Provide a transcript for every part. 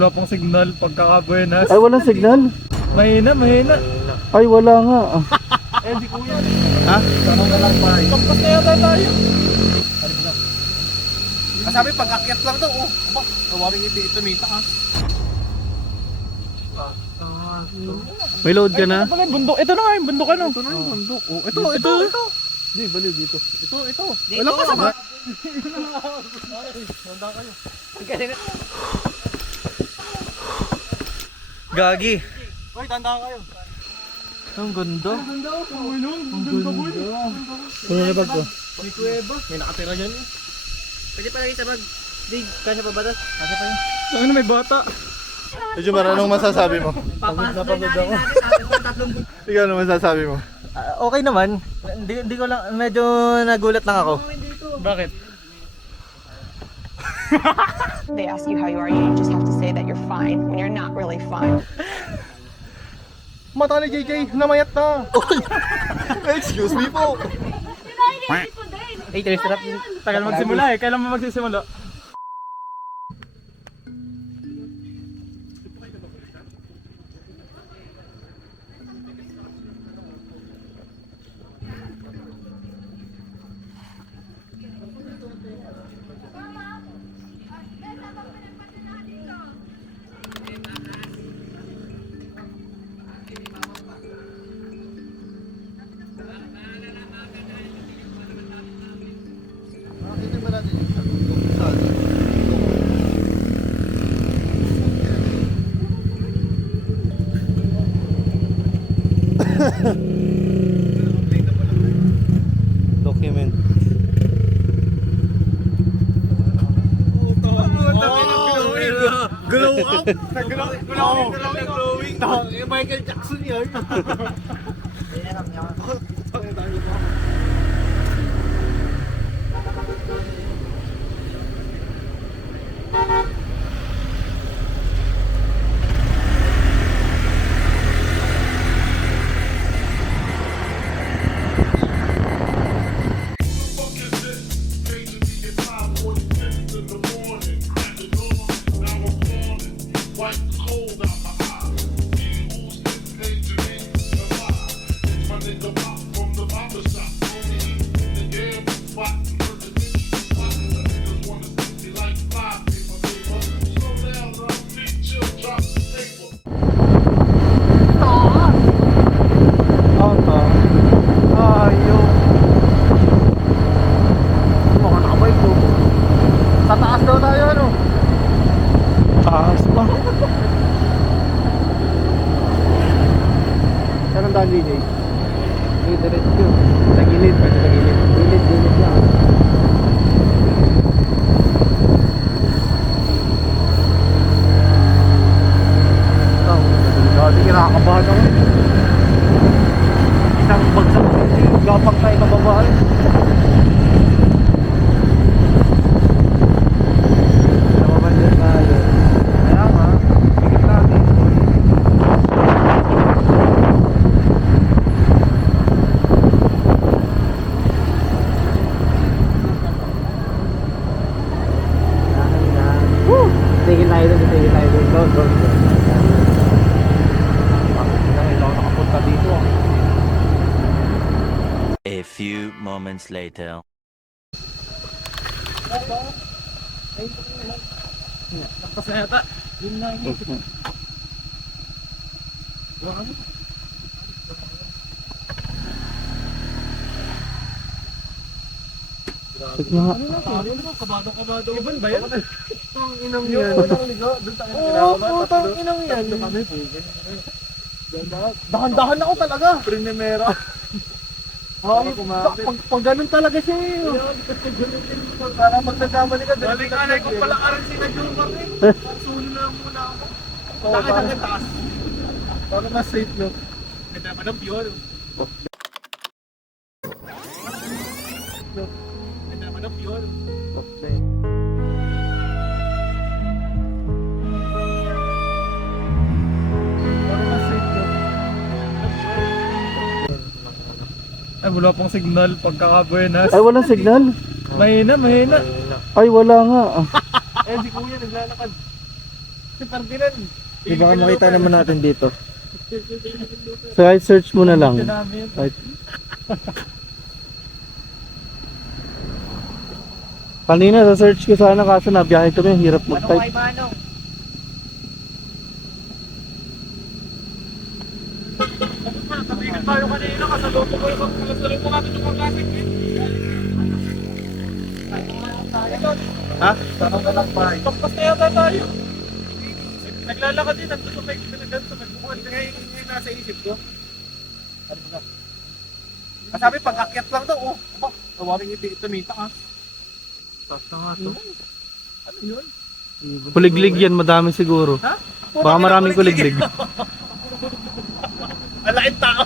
wala pang signal pagkakabuenas. Ay, walang signal. Mahina, mahina. Ay, wala nga. Eh, di kuya. Ha? Tanong na lang ba? Kampas na yata tayo. Sabi pag akyat lang daw, oh. Aba, tawaring hindi ito may taas. May load ka na? Bundok. Ito na nga yung bundok ano. Ito na yung bundok. Oh, ito. Hindi, baliw dito. Ito. Wala pa sa ba? Gagi. Hoy, tanda kayo. Ang ganda. Ang ganda boy. Puno na bag ko. May kuweba. May nakatira dyan eh. Pwede pa lagi sa bag. Dig, kasya pa ba ito? Kasi pa yun. Ano may bata? Medyo anong masasabi mo? Papasok na natin natin tatlong Ikaw ano masasabi mo? Okay naman. Hindi ko lang, medyo nagulat lang ako. Bakit? They ask you how you are, you just have to say that you're fine when you're not really fine. Mata ni JJ, namayat na. Excuse me po. Hey, thirst trap. Tagal magsimula eh. Kailan mo magsisimula? Document. Glow up. Glowing. Michael Jackson yun. Taas pa. Saan ang daan, DJ? Diretso. Sa gilid. Pwede sa gilid. Gilid lang. Dati kinakabahan ako. Isang bagsak gapang na ikababaan. Nababandir na yun. Kaya nga, higit natin. Tigil tayo doon. Go. Nakapunta dito. A few moments later. Tapos na yata. Yun na yun. Kabado. Iban ba yan? Ang inang yan. Oo, putang inang yan. Dahan-dahan ako talaga. Primera. Pag ganun talaga siya eh. Para pag nagkamali ka, Balik ka na kung pala karan si Najumar eh. Sulo na muna ako. Takit ang taas. para mas safe no. Ganda naman ang view. Ganda naman ang view. Para mas safe no. Ay, wala pang signal pagkakabuenas. Ay, walang signal. Mahina. Ay, wala nga. Eh, si kuya naglalakad. si Ferdinand. Diba makita naman natin dito. So kahit search mo na lang. Kahit... Kanina sa search ko sana kaso nabiyahe kami, hirap Ano mag-type. kay Manong? Tingin tayo kanina, kasaluto ko yung kasaluto natin yung pag-classic. Ha? Tanong na lang ba? Tapos na yata tayo. Naglalakad din, nandun sa may ganito, nagbukuhan. Ngayon yung nasa isip ko. Ano ba? Sabi, pag-akyat lang daw, oh. Tawaring tumita ka. Tapos na nga to. Ano yun? Kuliglig yan, madami siguro. Ha? Baka maraming kuliglig. Ang laking tao.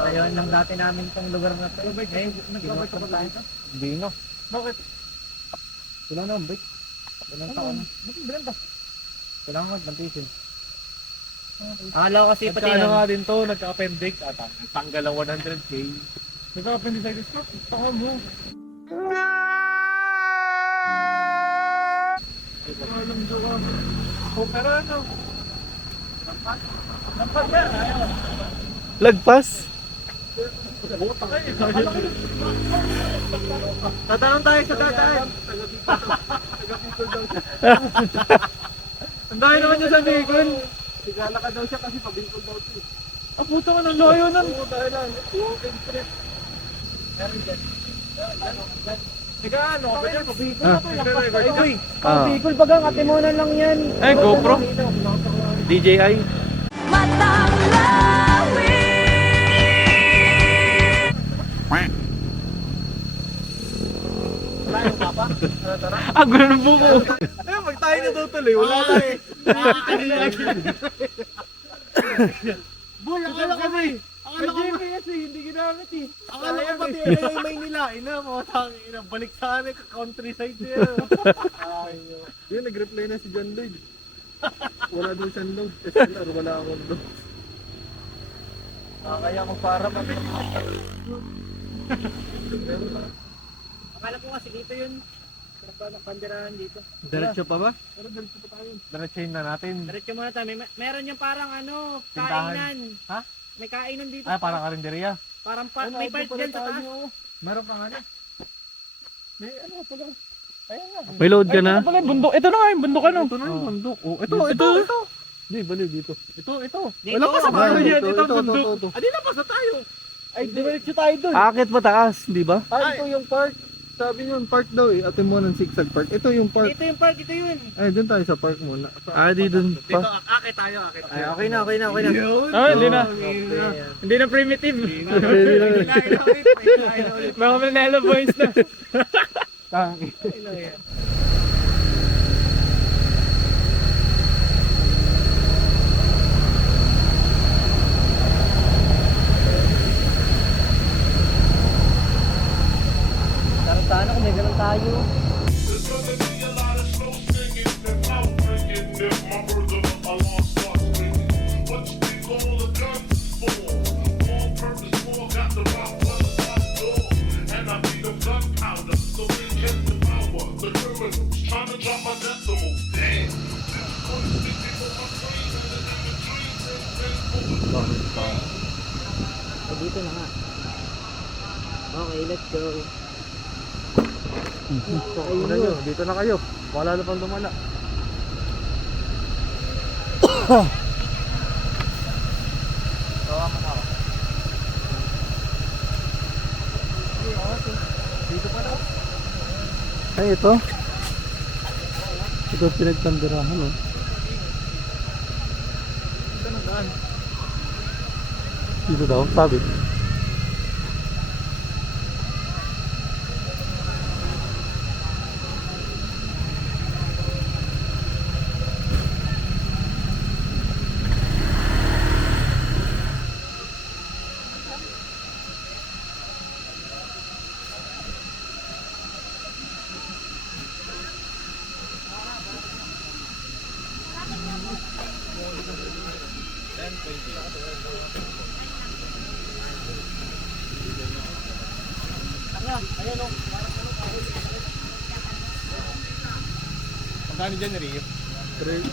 Ayun lang dati namin tong lugar na to. Ngayon, nag-cover pa tayo. Hindi na. Bakit? Wala na ang bike. Walang taon. Bakit binenta? Kailangan magbantisin. Akala ko kasi pati Nagkaano yan. nga din to, nagka-appendix at tanggal ang 100k. Nagka-appendicitis ko, taka mo. Alam ko ka. Oh, pero ano? Lampas yan, ayaw. Lagpas? Tatanong tayo sa dadaan. Ang dahil naman niya sa Bicol. Sigala ka daw siya kasi pa-Bicol daw siya. Ah, puta ka ng layo nun. Puta ka lang. Walking trip. Meron dyan. Teka, ano? Pwede pa-Bicol na to. Ah. Bicol bagang Atimonan lang yan. Eh, GoPro? DJI? Layo ka pa? Tara. Ah, gulo ng buko. Eh, pag tayo na daw tuloy, wala tayo eh. Boy, akala ko ba eh. Akala ko GPS eh, hindi ginamit eh. Akala ko pati ay may nilain na, mga tangin na. Balik sa amin, countryside niya. Yun, nag-reply na si John Lloyd. Wala daw siyang load. SLR, wala akong load. Kaya magpara pa. Akala ko kasi dito yun. Pandirahan dito. Diretso pa ba? Pero ganito pa tayo. Diretsahin na natin. Diretso muna tayo. Meron yung parang ano, Tindahan. kainan. Ha? May kainan dito. Ah, parang karinderya. Parang may part dyan sa taas. Meron pa nga na. May ano pala. Ayan nga. May load ka na? Pala bundok. Ito na nga yung bundok ano. Ito na yung bundok. Oh, ito. Hindi, baliw dito. Ito. Dito. Wala pa sa bahay Ito, yan. Ito ito, ang bundok. ito. Adi na pa sa tayo. Ay, diretso tayo dun. Akit mataas, di ba? Ito yung park. Sabi nyo yung park daw eh. Atin mo ng zigzag park. Ito yung park. Dito yung park, ito yun. Ay, dun tayo sa park muna. Ah, di dun Dito, pa. akit tayo. Ay, okay na. Ah, hindi na. Hindi na primitive. Mga Manila boys na. Tara sana kung may ganun tayo. So, dito na nga. Okay, let's go. Una nyo, dito na kayo. Wala na pang lumala. Ay, ito. Ito pinagtandirahan, oh. Dito daw, sabi. Magkano dyan, Rio? 30.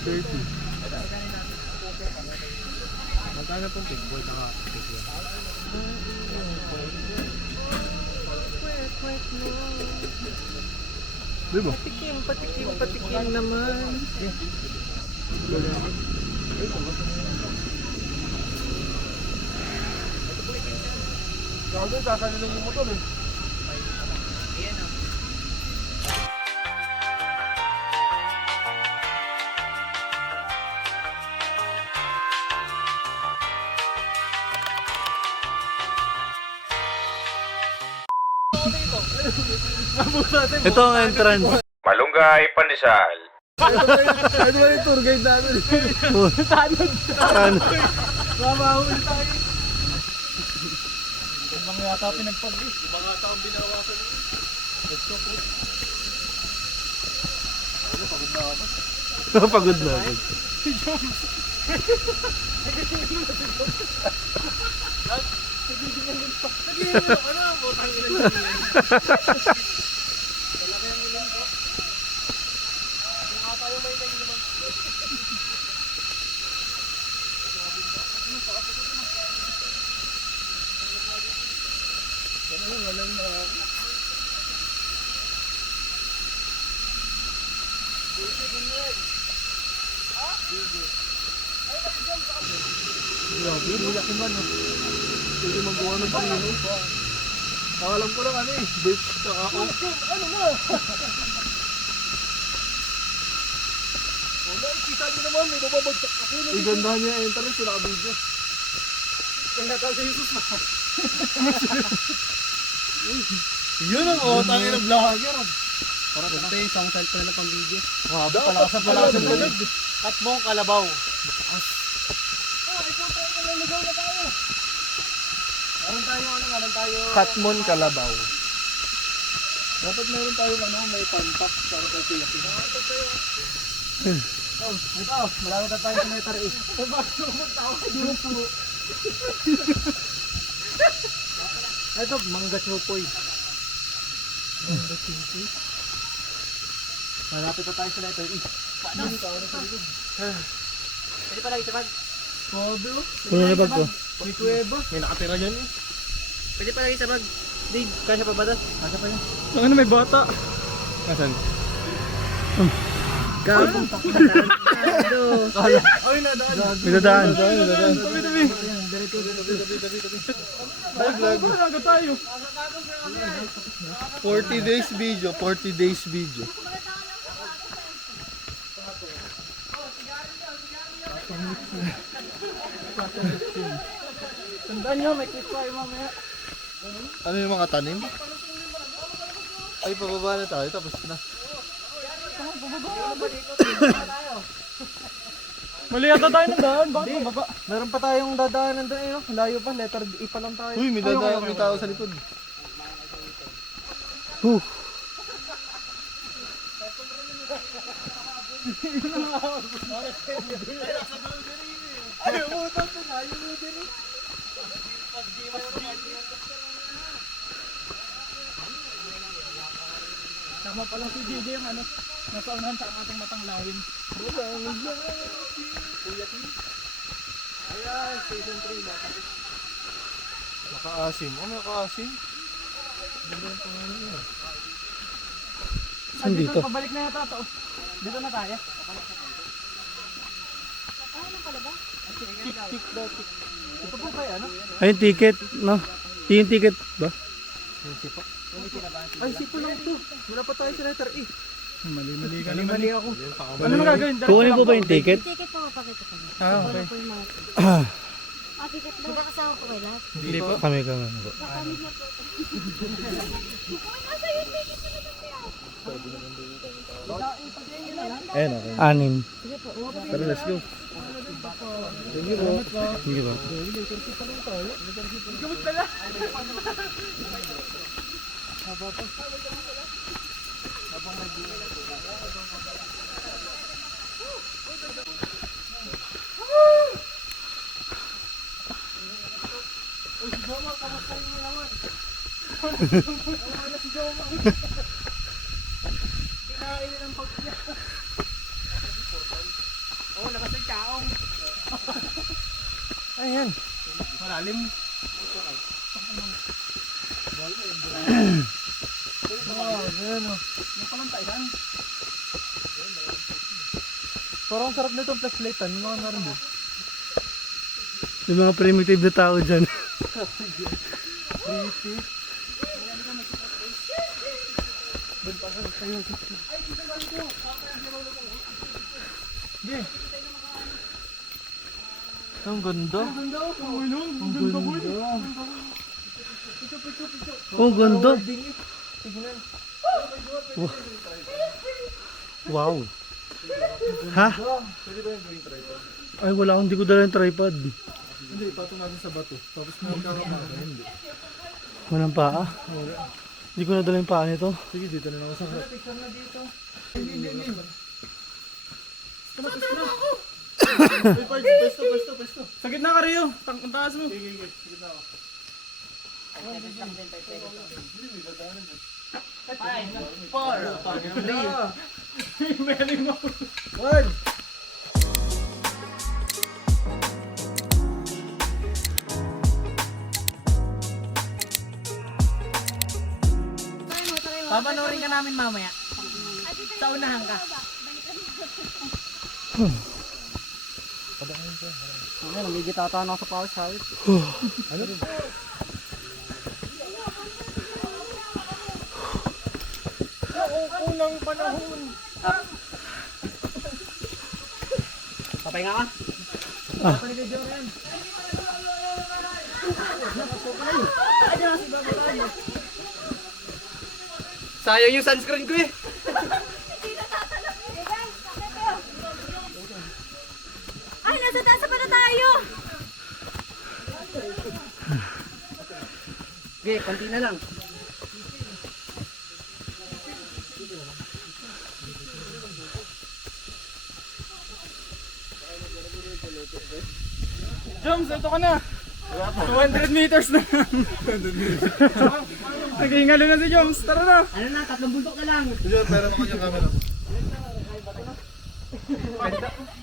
Magkano pong pinball? Saka Di ba? Patikim naman. Gago, sasali lang yung motor eh. Ito ang entrance. Malunggay Pandesal. Ano ba yung tour guide natin? Ano? Mamahuli tayo. mga yata pinagpag-is. Iba nga sa ang binawasan. Pagod na ako. Pwede magawa ng pangino. Alam ko lang ano eh. Beef saka off. Ano na? Wala, kita nyo naman. May bababagsak ako. Igandahan niya yung entrance. Wala ka video. Kung natal sa Jesus na. Yun ang utangin ng vlogger. Para ito isang side pa nila pang video. Palakasan sa tulog. At mong kalabaw. Meron tayo Katmon Kalabaw. Dapat meron tayong ano, may pantak para tayo tiyakin. Ito, malapit na tayo sa letter A. Ito, mangga chupoy. Malapit na tayo sa letter E. Pwede pala isipag. Sabi oh. Ano na bag ko? May kuweba. May nakatira dyan eh. Pwede pala isipag. Dig, kasya pa ba ito? Kasya pa yun. Ano may bata? Nasaan? Ay, nadaan. May dadaan. Tabi, tabi. Vlog. Talaga tayo. 40 days video. 40 days video. Tandaan nyo, may quiz tayo mamaya. Ano yung mga tanim? Ay, pababa na tayo. Tapos na. Mali yata tayo ng daan. Bakit mababa? Meron pa tayong dadaanan doon eh. No? Layo pa. Letter E pa lang tayo. Uy, may dadaan may tao sa likod. Ay, umutan pa nga. Yung din eh. Tama palang si DJ yung ano. Nasa unahan sa ating matang lawin. Ayan, season 3 na. Nakaasim. Oh, nakaasim. Saan dito? Pabalik na yata ito. Dito na tayo. Tik daw, tik. Ito po ba ano? Ay, yung ticket, no? Yung ticket ba? Ay, sipo lang ito. Wala pa tayo sa letter E. Mali ka. Mali ako. Ano na gagawin? Kukunin po ba yung ticket? Ticket po mapakita ko na. Ah, okay. Wala po yung mga ticket lang. Magkakasama po kayo lahat. Hindi po. Kami po. Kami na po. Kung nasa yung ticket na naman Ayan, okay. 6. Sige po. Tara, let's go. Thank you po. Thank you po. Oo, labas ng kaong. Ayan. Malalim. Yung palang taihan. Parang sarap na itong flashlightan. Yung mga naroon doon. Yung mga primitive na tao dyan. Ang ganda. Ang ganda. Ang ganda. Wow. Ha? Ay, wala akong, hindi ko dala yung tripod. Hindi, patong natin sa bato. Tapos magkaroon na. Hindi. Walang paa. Hindi ko nadala yung paa nito. Sige, dito na lang ako sa harap. Pesto. Sa gitna ka, Rio. Ang taas mo. Papanoorin ka namin mamaya. Sa unahan ka. Ano, nagigitata na ako sa pawis hawit. Unang panahon. Papahinga ka. Sayang yung sunscreen ko eh. Ay, nasa taas pa na tayo! Okay, konti na lang. Joms, ito ka na. 200 meters na. Naghihingalo na si Joms. Tara na. Ano na, 3 bundok na lang. Sige, meron ako yung camera.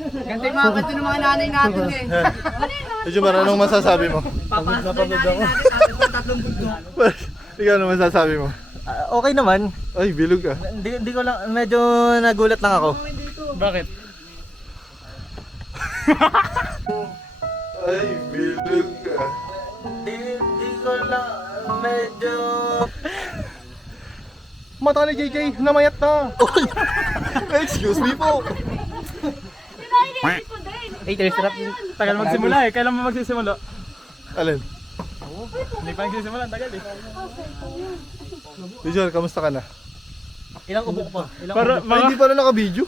Ganito yung mga kanto ng mga nanay natin eh. Medyo anong masasabi mo? Papasok na nanay natin, tapos ng 3 bundok. Ikaw ano masasabi mo? Okay naman. Ay, bilog ah. Hindi ko lang, medyo nagulat lang ako. Bakit? Ay, bilog ah. Hindi ko lang, medyo... Mata ni JJ, namayat na. Excuse me po. Kinainin ko din. Ay, sarap din. Tagal magsimula eh. Kailan mo magsisimula? Alin? Hindi pa nagsisimula. Tagal eh. Dijon, kamusta ka na? Ilang ubok pa? Para Ay, hindi pala naka-video.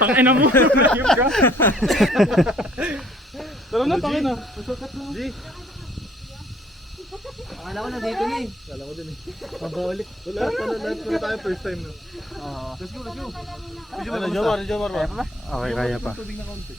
Tangina mo. Layop ka. Tara na, tangina. Akala ko na dito na eh. Kala ko din eh. Mabalik. Lahat pala tayo first time no. Let's go. Jomar. Okay, kaya pa. Tubig na konti.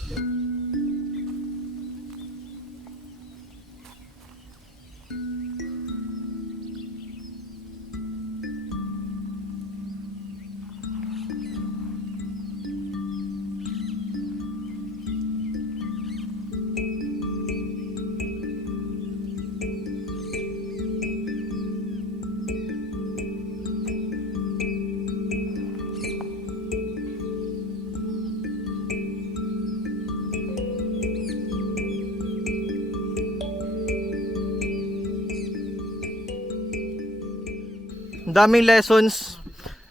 Ang daming lessons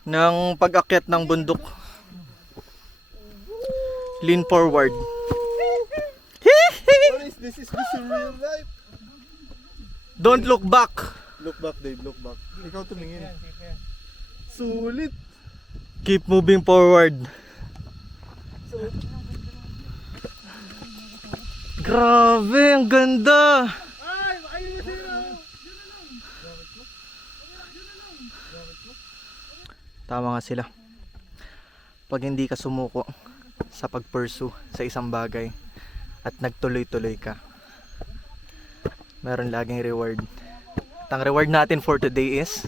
ng pag-akyat ng bundok. Lean forward. What is this? Is this in real life? Don't look back. Look back, Dave. Look back. Ikaw tumingin. Sulit. Keep moving forward. Grabe, ang ganda. Tama nga sila. Pag hindi ka sumuko sa pag-pursue sa isang bagay at nagtuloy-tuloy ka, meron laging reward. At ang reward natin for today is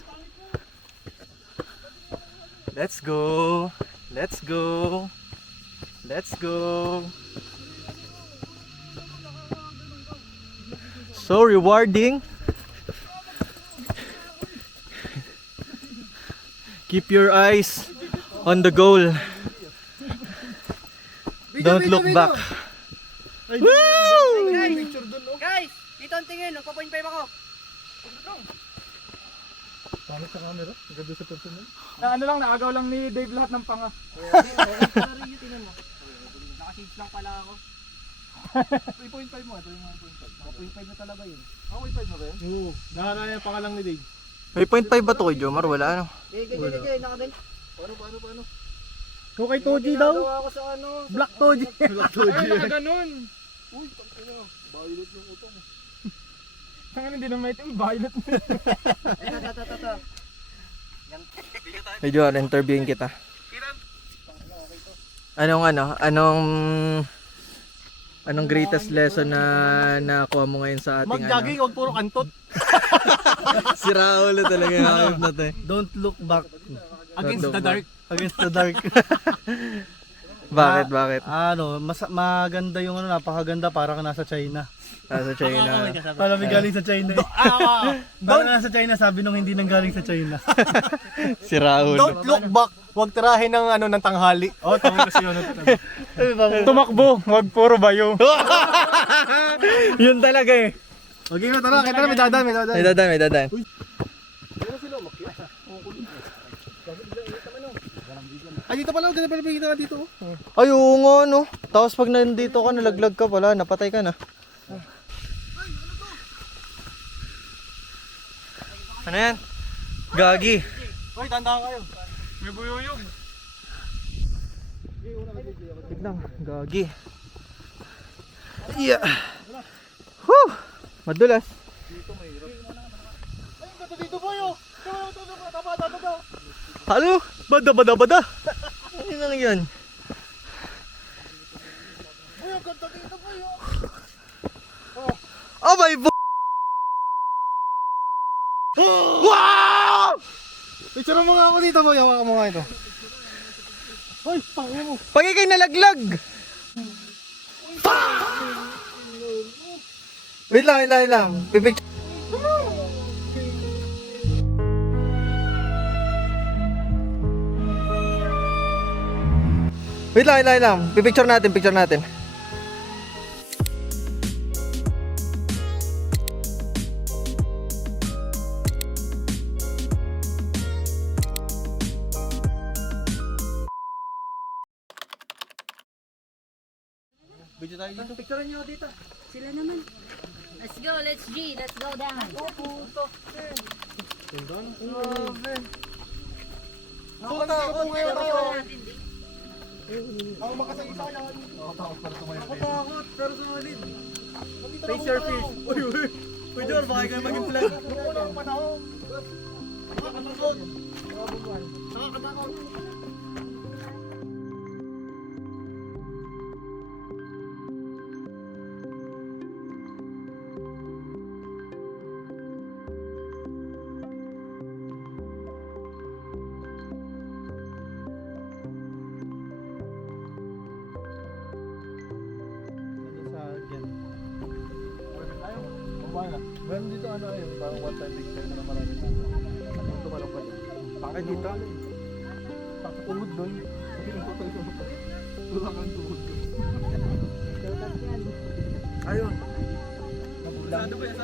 let's go. Let's go. So rewarding. Keep your eyes on the goal. Don't look back. Woo! Guys, dito ang tingin. Nagpa-point 5 ako. Pangit sa camera. Ang ganda sa personal. Naagaw lang ni Dave lahat ng panga. Naka-seeds lang pala ako. 3.5 mo. Ito yung 1.5. 5 na talaga yun. Ako 5 na ba yan? Oo. Nahanaya yung pangalang ni Dave. May 0.5 ba to kay Jomar? Wala ano. Paano? Okay, Toji daw. Ako sa ano? Black Toji. Black Toji. Ay, ganun. Uy, tangina. Violet yung ito. Tangan hindi na may itim. Violet. Medyo interviewin kita. Anong greatest lesson na nakuha mo ngayon sa ating Mag-jogging, huwag puro kantot. Si Raul talaga yung hayop na to eh. Don't look back. Against the dark. Against the dark. Bakit? Maganda yung napakaganda, parang nasa China. Sa China. Parang may galing sa China eh. Parang nasa China, sabi nung hindi nang galing sa China. Si Raul. Don't look back. Huwag tirahin ng tanghali. Oh, tama kasi yun. Tumakbo, huwag puro bayo. Yun talaga eh. Okay na, tara. Kita na, may dadan. May dadan. Ay, dito pala. Ganda pala kita dito. Ay, oo nga no. Tapos pag nandito ka, nalaglag ka pala, napatay ka na. Ano yan? Gagi. Hoy, tandaan kayo. May buyuyog. Tignan, gagi. Yeah. Whew! Madulas. Dito po yun. Halo? Bada. Ano na lang yan? Uy, ang ganda dito po yun. Oh my Wow! Picture mo nga ako dito mo. Yawa ka mo nga ito. Uy, pangin mo. Pag ikay nalaglag! Wait lang. Pipicture. Wait lang. Pipicture natin. Video tayo dito. Picturean nyo dito. Sila naman. Let's go, let's G. Let's go down. Ako ngayon tayo. Natin, di. Ako makasang-isa yan. Takot, pero solid. Face your fish. Uy, Jor, baka kayo maging vlog. Wala ang panahon. Nakakatakot. Meron dito parang one time big time na marami na. Ito pa lang pala. Bakit dito? Pakatulog doon. Wala kang tuhod doon. Ayun. Sado ba yan?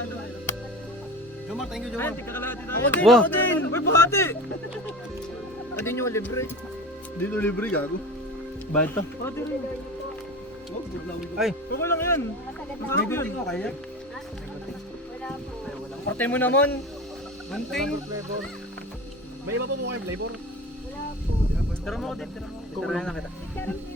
Jomar, thank you Jomar. Tika kalahati tayo. Wow. Ako din! Uy, buhati! Hindi nyo libre. Dito libre gago. Bakit to? Buhati rin. Oh, good lang. Ay. Huwag lang yan. May gunting ko kaya? Wala po. Pate mo naman. Gunting. May iba pa mo kayo flavor? Wala po. Tira mo ko din. Tira mo. Tira na kita. Nagkaroon